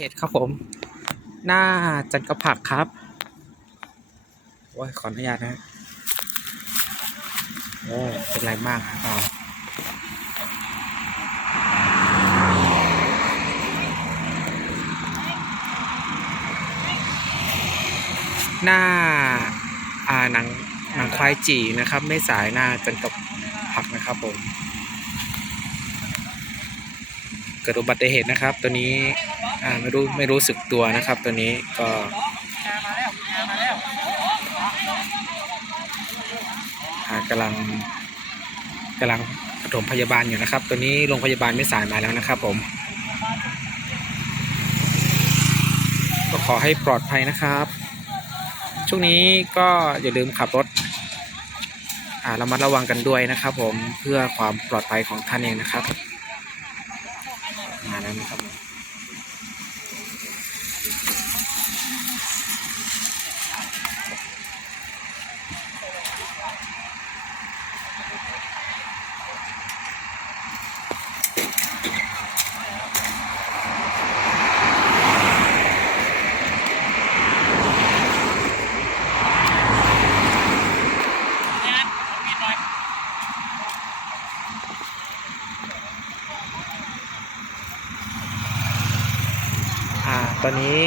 เหตุครับผม หน้าจันกระผักครับโอ้ยขออนุญาตนะโอ้เป็นไรมากครับเราหน้าอ่าหนังหนังควายจีนะครับ ไม่สายหน้าจันกระผักนะครับผม เกิดอุบัติเหตุนะครับ ตัวนี้ อ่าไม่รู้ไม่รู้สึกตัวนะครับ ตัวนี้ก็กำลังกำลังปฐมพยาบาลอยู่นะครับ ตัวนี้โรงพยาบาลไม่สายมาแล้วนะครับ ผม ก็ขอให้ปลอดภัยนะครับ ช่วงนี้ก็อย่าลืมขับรถอ่าระมัดระวังกันด้วยนะครับ ผมเพื่อความปลอดภัยของท่านเองนะครับมาแล้วนะครับ ตอนนี้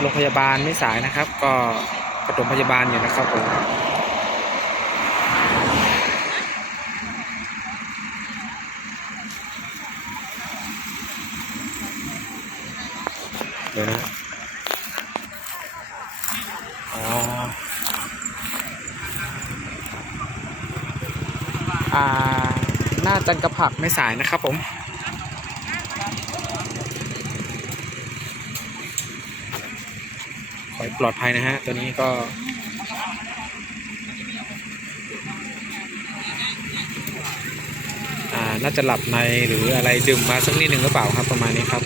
โรงพยาบาลไม่สายนะครับ ก็ปฐมพยาบาลอยู่นะครับผมเดี๋ยวนะอ๋ออ่า หน้าจันกระผักไม่สายนะครับผม ขอให้ ปลอดภัยนะฮะ ตัวนี้ก็อาน่าจะหลับในหรืออะไรดื่มมาสักนิดหนึ่งหรือเปล่าครับประมาณนี้ครับ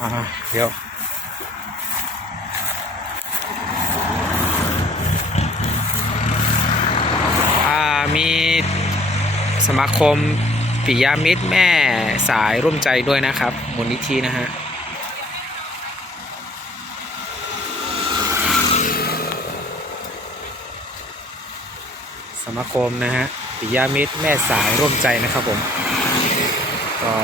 อ่าเดี๋ยวมีสมาคมปิยมิตรแม่สายร่วมใจด้วยนะครับมูลนิธินะฮะสมาคมนะฮะปิยมิตรแม่สายร่วมใจนะครับผมก็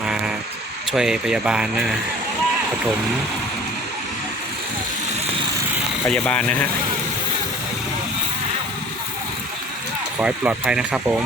มา ช่วยพยาบาลนะปฐมพยาบาลนะฮะ ขอให้ปลอดภัยนะครับผม